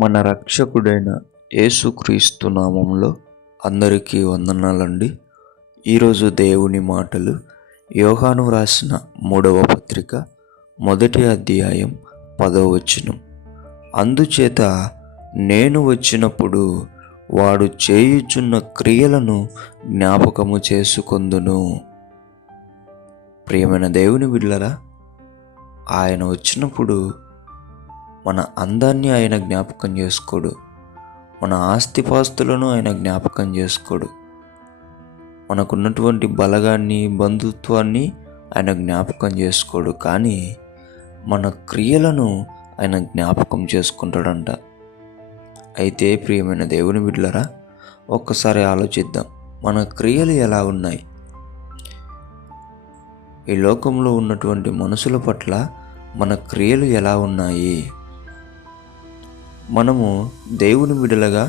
మన రక్షకుడైన యేసుక్రీస్తు నామంలో అందరికీ వందనాలండి. ఈరోజు దేవుని మాటలు యోహాను రాసిన 3వ పత్రిక 1వ అధ్యాయం 10వ వచనం. అందుచేత నేను వచ్చినప్పుడు వాడు చేయుచున్న క్రియలను జ్ఞాపకము చేసుకొందును. ప్రియమైన దేవుని బిడ్డలారా, ఆయన వచ్చినప్పుడు మన అందాన్ని ఆయన జ్ఞాపకం చేసుకోడు, మన ఆస్తిపాస్తులను ఆయన జ్ఞాపకం చేసుకోడు, మనకున్నటువంటి బలగాన్ని బంధుత్వాన్ని ఆయన జ్ఞాపకం చేసుకోడు. కానీ మన క్రియలను ఆయన జ్ఞాపకం చేసుకుంటాడంట. అయితే ప్రియమైన దేవుని బిడ్డలారా, ఒక్కసారి ఆలోచిద్దాం, మన క్రియలు ఎలా ఉన్నాయి? ఈ లోకంలో ఉన్నటువంటి మనుషుల పట్ల మన క్రియలు ఎలా ఉన్నాయి? మనము దేవుని బిడ్డలుగా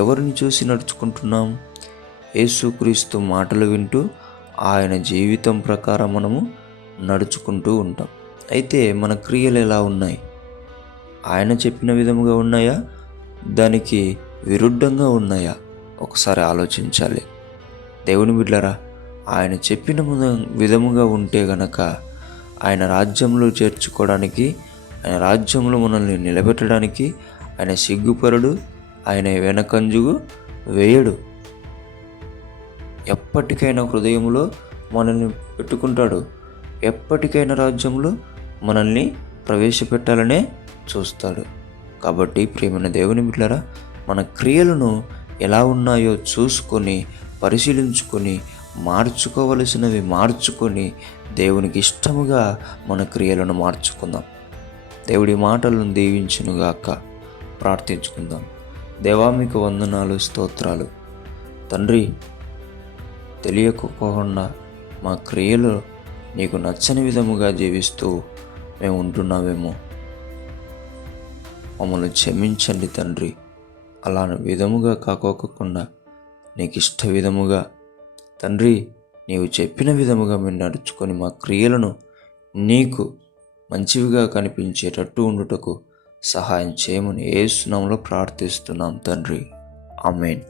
ఎవరిని చూసి నడుచుకుంటున్నాం? యేసుక్రీస్తు మాటలు వింటూ ఆయన జీవితం ప్రకారం మనము నడుచుకుంటూ ఉంటాం. అయితే మన క్రియలు ఎలా ఉన్నాయి? ఆయన చెప్పిన విధముగా ఉన్నాయా? దానికి విరుద్ధంగా ఉన్నాయా? ఒకసారి ఆలోచించాలి. దేవుని బిడ్డలారా, ఆయన చెప్పిన విధముగా ఉంటే గనక ఆయన రాజ్యంలో చేర్చుకోవడానికి, ఆయన రాజ్యంలో మనల్ని నిలబెట్టడానికి ఆయన సిగ్గుపరుడు, ఆయన వెనకంజుగు వేయడు. ఎప్పటికైనా హృదయంలో మనల్ని పెట్టుకుంటాడు. ఎప్పటికైనా రాజ్యంలో మనల్ని ప్రవేశపెట్టాలనే చూస్తాడు. కాబట్టి ప్రియమైన దేవుని బిడ్డలారా, మన క్రియలను ఎలా ఉన్నాయో చూసుకొని, పరిశీలించుకొని, మార్చుకోవలసినవి మార్చుకొని, దేవునికి ఇష్టముగా మన క్రియలను మార్చుకుందాం. దేవుడి మాటలను దీవించునుగాక. ప్రార్థించుకుందాం. దేవా, మీకు వందనాలు, స్తోత్రాలు. తండ్రి, తెలియకపోకుండా మా క్రియలు నీకు నచ్చని విధముగా జీవిస్తూ మేము ఉంటున్నామేమో, మమ్మల్ని క్షమించండి తండ్రి. అలా విధముగా కాకోకుండా నీకు ఇష్ట విధముగా తండ్రి, నీవు చెప్పిన విధముగా మేము నడుచుకొని మా క్రియలను నీకు మంచివిగా కనిపించేటట్టు ఉండుటకు సహాయం చేయమని యేసు నామములో ప్రార్థిస్తున్నాం తండ్రి. ఆమేన్.